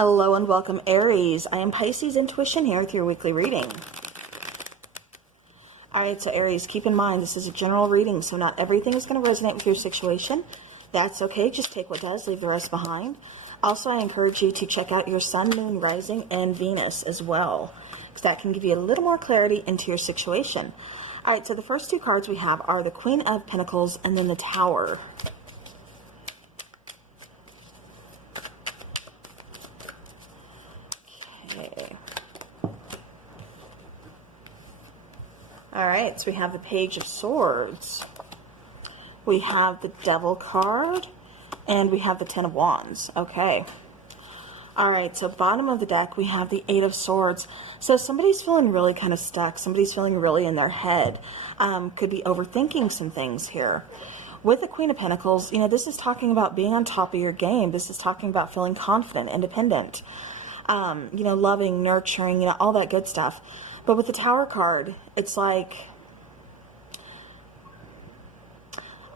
Hello and welcome, Aries. I am Pisces Intuition here with your weekly reading. Alright, so Aries, keep in mind this is a general reading, so not everything is going to resonate with your situation. That's okay. Just take what does, leave the rest behind. Also, I encourage you to check out your Sun, Moon, Rising, and Venus as well, because that can give you a little more clarity into your situation. Alright, so the first two cards we have are the Queen of Pentacles and then the Tower. Alright, so we have the Page of Swords. We have the Devil card. And we have the Ten of Wands. Okay. Alright, so bottom of the deck, we have the Eight of Swords. So somebody's feeling really kind of stuck. Somebody's feeling really in their head. Could be overthinking some things here. With the Queen of Pentacles, you know, this is talking about being on top of your game. This is talking about feeling confident, independent. You know, loving, nurturing, you know, all that good stuff. But with the Tower card, it's like,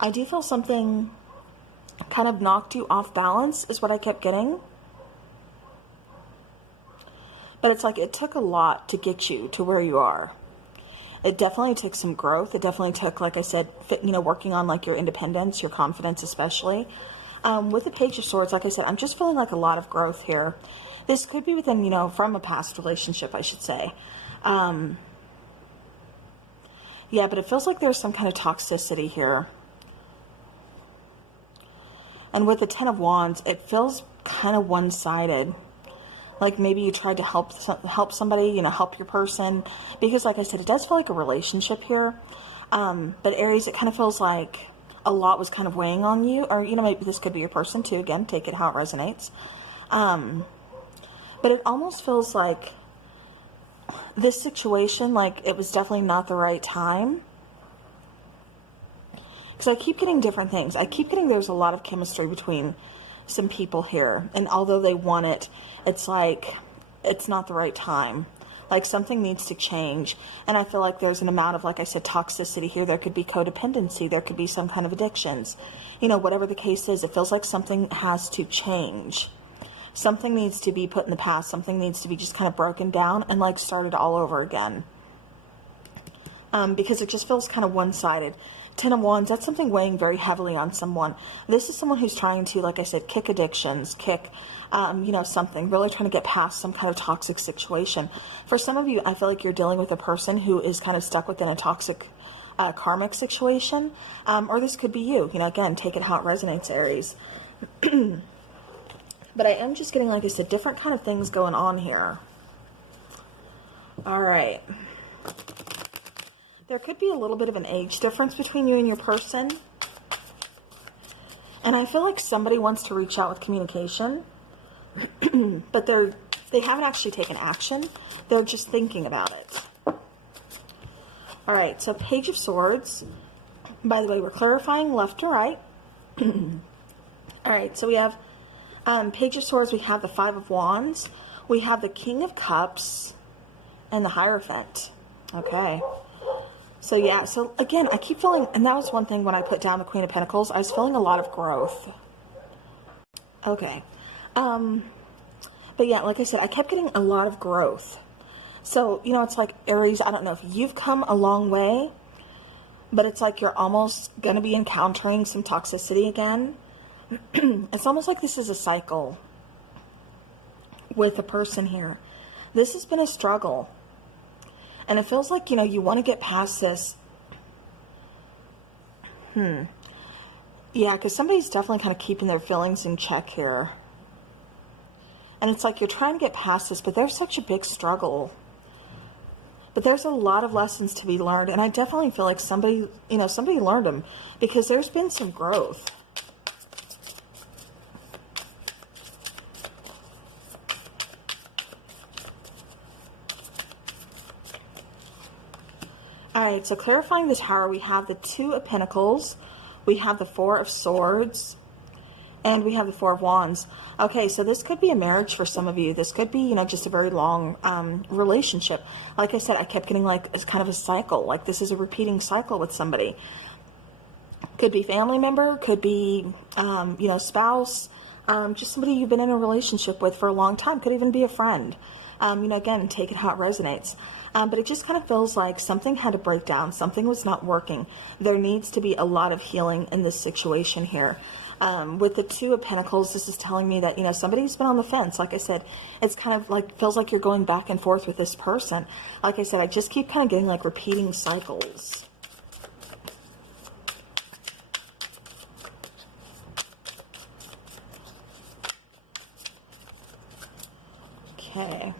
I do feel something kind of knocked you off balance, is what I kept getting. But it's like it took a lot to get you to where you are. It definitely took some growth. It definitely took, like I said, you know, working on like your independence, your confidence especially. With the Page of Swords, like I said, I'm just feeling like a lot of growth here. This could be within, you know, from a past relationship, I should say. Yeah, but it feels like there's some kind of toxicity here. And with the Ten of Wands, it feels kind of one-sided. Like maybe you tried to help somebody, you know, help your person. Because like I said, it does feel like a relationship here. But Aries, it kind of feels like a lot was kind of weighing on you. Or, you know, maybe this could be your person too. Again, take it how it resonates. But it almost feels like this situation, like it was definitely not the right time. Because I keep getting different things. I keep getting there's a lot of chemistry between some people here. And although they want it, it's like it's not the right time. Like something needs to change. And I feel like there's an amount of, like I said, toxicity here. There could be codependency. There could be some kind of addictions. You know, whatever the case is, it feels like something has to change. Something needs to be put in the past. Something needs to be just kind of broken down and like started all over again. Because it just feels kind of one-sided. Ten of Wands, that's something weighing very heavily on someone. This is someone who's trying to, like I said, kick addictions, kick, you know, something, really trying to get past some kind of toxic situation. For some of you, I feel like you're dealing with a person who is kind of stuck within a toxic karmic situation. Or this could be you. You know, again, take it how it resonates, Aries. But I am just getting, like I said, different kind of things going on here. All right. There could be a little bit of an age difference between you and your person. And I feel like somebody wants to reach out with communication. But they haven't actually taken action. They're just thinking about it. All right, so Page of Swords. By the way, we're clarifying left to right. All right, so we have Page of Swords, we have the Five of Wands, we have the King of Cups, and the Hierophant. Okay. So yeah, so again, I keep feeling, and that was one thing when I put down the Queen of Pentacles, I was feeling a lot of growth. Okay. But yeah, like I said, I kept getting a lot of growth. So, you know, it's like, Aries, I don't know if you've come a long way, but it's like you're almost going to be encountering some toxicity again. It's almost like this is a cycle with a person here. This has been a struggle. And it feels like, you know, you want to get past this. Yeah, because somebody's definitely kind of keeping their feelings in check here. And it's like you're trying to get past this, but there's such a big struggle. But there's a lot of lessons to be learned. And I definitely feel like somebody, you know, somebody learned them because there's been some growth. Alright, so clarifying the Tower, we have the Two of Pentacles, we have the Four of Swords, and we have the Four of Wands. Okay, so this could be a marriage for some of you. This could be, you know, just a very long relationship. Like I said, I kept getting like it's kind of a cycle. Like this is a repeating cycle with somebody. Could be family member, could be, you know, spouse, just somebody you've been in a relationship with for a long time. Could even be a friend. Again, take it how it resonates. But it just kind of feels like something had to break down. Something was not working. There needs to be a lot of healing in this situation here. With the Two of Pentacles, this is telling me that, somebody's been on the fence. Like I said, it's kind of like, feels like you're going back and forth with this person. Like I said, I just keep kind of getting like repeating cycles. Okay.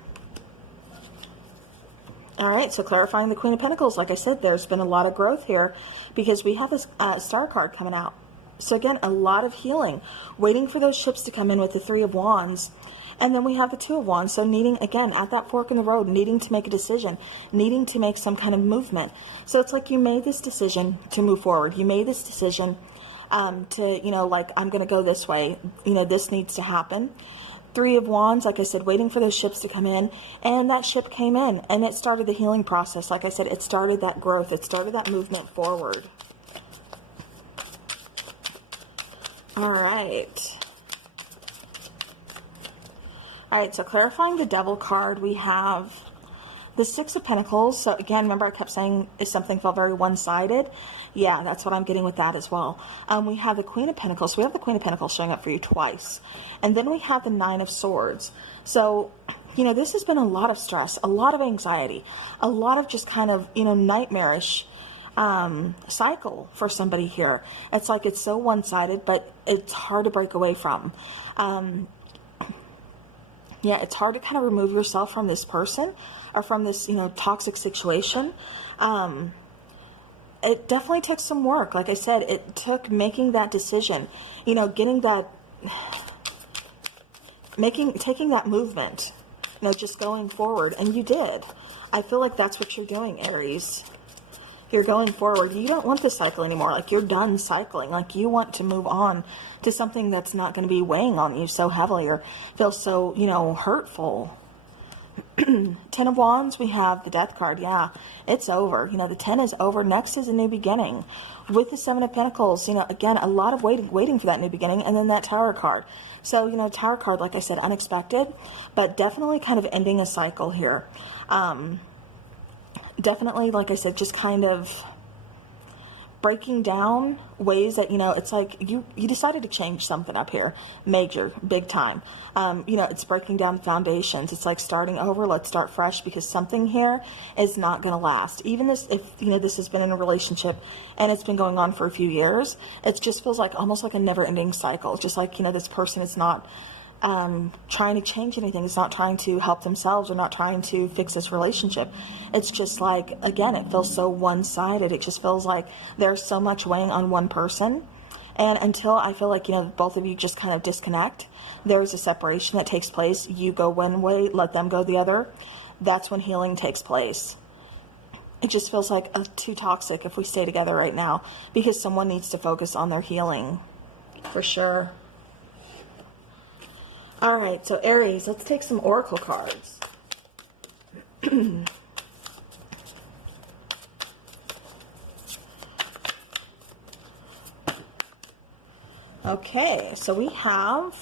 All right, so clarifying the Queen of Pentacles. Like I said, there's been a lot of growth here because we have this Star card coming out. So again, a lot of healing, waiting for those ships to come in with the Three of Wands. And then we have the Two of Wands. So needing, again, at that fork in the road, needing to make a decision, needing to make some kind of movement. So it's like you made this decision to move forward. You made this decision to, like, I'm going to go this way. This needs to happen. Three of Wands, like I said, waiting for those ships to come in, and that ship came in, and it started the healing process. Like I said, it started that growth. It started that movement forward. All right. All right, so clarifying the Devil card, we have the Six of Pentacles. So again, remember I kept saying if something felt very one-sided. Yeah, that's what I'm getting with that as well. We have the Queen of Pentacles. So we have the Queen of Pentacles showing up for you twice. And then we have the Nine of Swords. So, this has been a lot of stress, a lot of anxiety, a lot of just kind of, nightmarish cycle for somebody here. It's like it's so one-sided, but it's hard to break away from. Yeah, it's hard to kind of remove yourself from this person or from this, toxic situation. It definitely took some work. Like I said, it took making that decision, getting that, taking that movement, just going forward. And you did. I feel like that's what you're doing, Aries. You're going forward. You don't want this cycle anymore. Like, you're done cycling. Like, you want to move on to something that's not going to be weighing on you so heavily or feel so, hurtful. 10 of Wands, we have the Death card. Yeah, it's over. The 10 is over. Next is a new beginning. With the 7 of Pentacles, again, a lot of waiting for that new beginning. And then that Tower card. So, Tower card, like I said, unexpected, but definitely kind of ending a cycle here. Definitely, like I said, just kind of breaking down ways that, it's like you decided to change something up here. Major, big time. It's breaking down the foundations. It's like starting over. Let's start fresh because something here is not going to last. Even this, if, this has been in a relationship and it's been going on for a few years, it just feels like almost like a never-ending cycle. It's just like, this person is not trying to change anything. It's not trying to help themselves or not trying to fix this relationship. It's just like, again, it feels so one-sided. It just feels like there's so much weighing on one person. And until I feel like, both of you just kind of disconnect, there's a separation that takes place. You go one way, let them go the other. That's when healing takes place. It just feels like too toxic if we stay together right now because someone needs to focus on their healing. For sure. All right, so Aries, let's take some oracle cards. Okay, so we have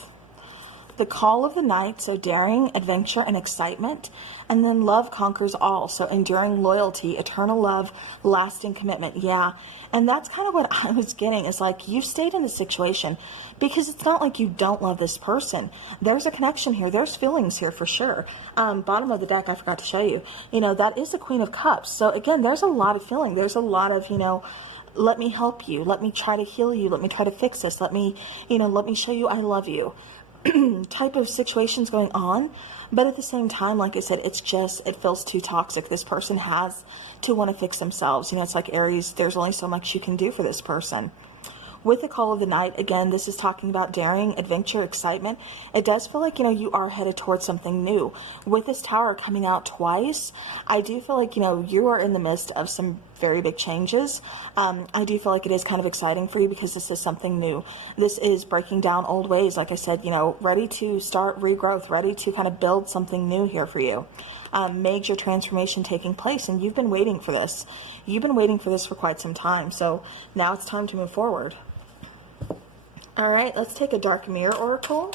the Call of the Night, so daring, adventure, and excitement. And then love conquers all, so enduring loyalty, eternal love, lasting commitment. Yeah, and that's kind of what I was getting, is like you stayed in the situation because it's not like you don't love this person. There's a connection here. There's feelings here for sure. Bottom of the deck, I forgot to show you. That is the Queen of Cups. So again, there's a lot of feeling. There's a lot of, let me help you. Let me try to heal you. Let me try to fix this. Let me show you I love you. Type of situations going on, but at the same time, like I said, it feels too toxic. This person has to want to fix themselves. It's like Aries, there's only so much you can do for this person. With the Call of the Night, again, this is talking about daring, adventure, excitement. It does feel like, you are headed towards something new. With this Tower coming out twice, I do feel like, you are in the midst of some very big changes. I do feel like it is kind of exciting for you because this is something new. This is breaking down old ways, like I said, ready to start regrowth, ready to kind of build something new here for you. Major transformation taking place, and you've been waiting for this. You've been waiting for this for quite some time, so now it's time to move forward. All right, let's take a dark mirror oracle.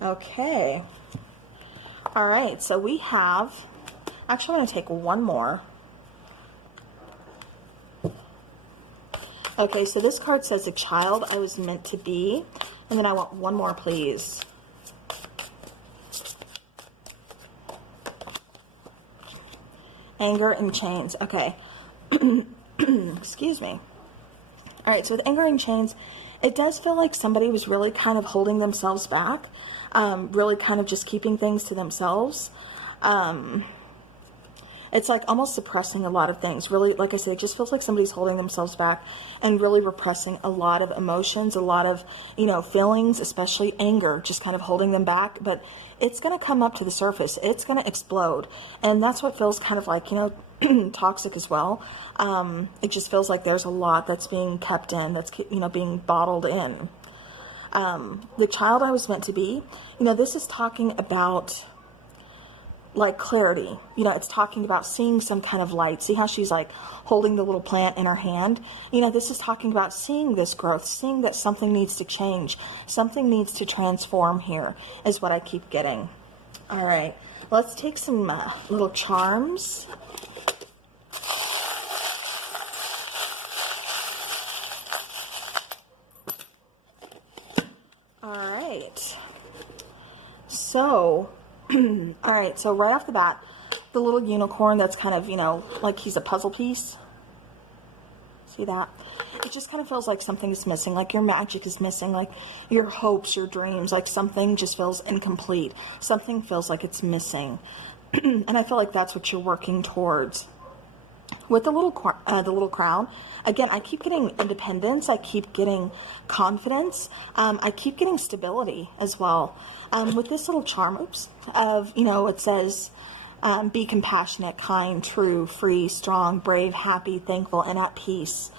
Okay. All right, so we have, actually I'm going to take one more. Okay, so this card says a child I was meant to be, and then I want one more, please. Anger and chains. Okay. Excuse me. All right, so with anger and chains, it does feel like somebody was really kind of holding themselves back, really kind of just keeping things to themselves. It's like almost suppressing a lot of things. Really, like I said, it just feels like somebody's holding themselves back and really repressing a lot of emotions, a lot of, you know, feelings, especially anger, just kind of holding them back. But it's going to come up to the surface. It's going to explode. And that's what feels kind of like, you know, toxic as well. It just feels like there's a lot that's being kept in, that's, you know, being bottled in. The child I was meant to be, you know, this is talking about like clarity. You know, it's talking about seeing some kind of light. See how she's like holding the little plant in her hand? You know, this is talking about seeing this growth, seeing that something needs to change, something needs to transform here, is what I keep getting. All right, let's take some little charms. All right, so all right, so right off the bat, the little unicorn that's kind of, you know, like he's a puzzle piece. See that? It just kind of feels like something is missing, like your magic is missing, like your hopes, your dreams, like something just feels incomplete. Something feels like it's missing. And I feel like that's what you're working towards. With the little crown, again, I keep getting independence. I keep getting confidence. I keep getting stability as well. With this little charm, of, you know, it says, be compassionate, kind, true, free, strong, brave, happy, thankful, and at peace.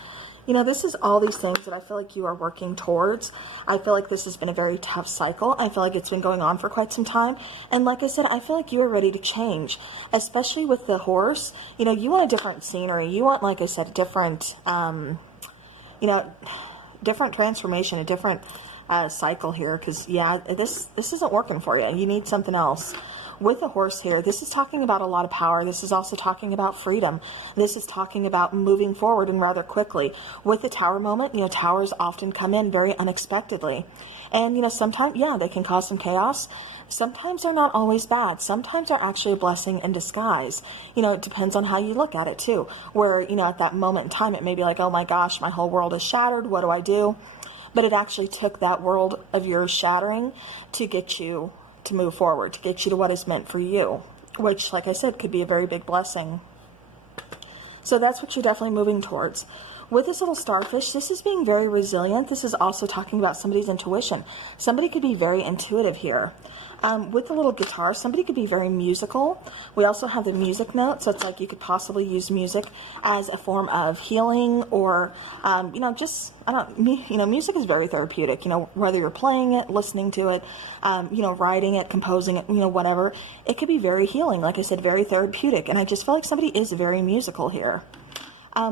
You know, this is all these things that I feel like you are working towards. I feel like this has been a very tough cycle. I feel like it's been going on for quite some time. And like I said, I feel like you are ready to change, especially with the horse. You know, you want a different scenery. You want, like I said, a different, you know, different transformation, a different cycle here. Because, yeah, this isn't working for you. You need something else. With the horse here, this is talking about a lot of power. This is also talking about freedom. This is talking about moving forward and rather quickly. With the tower moment, you know, towers often come in very unexpectedly. And, you know, sometimes, yeah, they can cause some chaos. Sometimes they're not always bad. Sometimes they're actually a blessing in disguise. You know, it depends on how you look at it too. Where, you know, at that moment in time, it may be like, oh my gosh, my whole world is shattered. What do I do? But it actually took that world of yours shattering to get you to move forward, to get you to what is meant for you, which, like I said, could be a very big blessing. So that's what you're definitely moving towards. With this little starfish, this is being very resilient. This is also talking about somebody's intuition. Somebody could be very intuitive here. With the little guitar, somebody could be very musical. We also have the music note, so it's like you could possibly use music as a form of healing, or you know, just music is very therapeutic. You know, whether you're playing it, listening to it, you know, writing it, composing it, you know, whatever, it could be very healing. Like I said, very therapeutic, and I just feel like somebody is very musical here.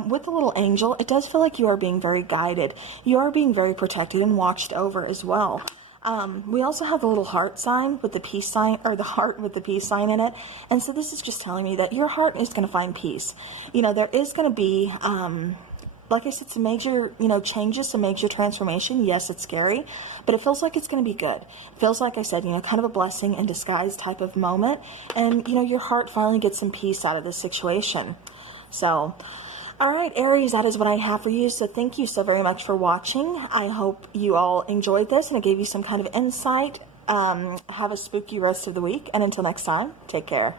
With the little angel, it does feel like you are being very guided. You are being very protected and watched over as well. We also have the little heart sign with the peace sign, or the heart with the peace sign in it. And so this is just telling me that your heart is going to find peace. You know, there is going to be, like I said, some major, you know, changes, some major transformation. Yes, it's scary, but it feels like it's going to be good. It feels like I said, you know, kind of a blessing in disguise type of moment. And, you know, your heart finally gets some peace out of this situation. So, all right, Aries, that is what I have for you. So thank you so very much for watching. I hope you all enjoyed this and it gave you some kind of insight. Have a spooky rest of the week. And until next time, take care.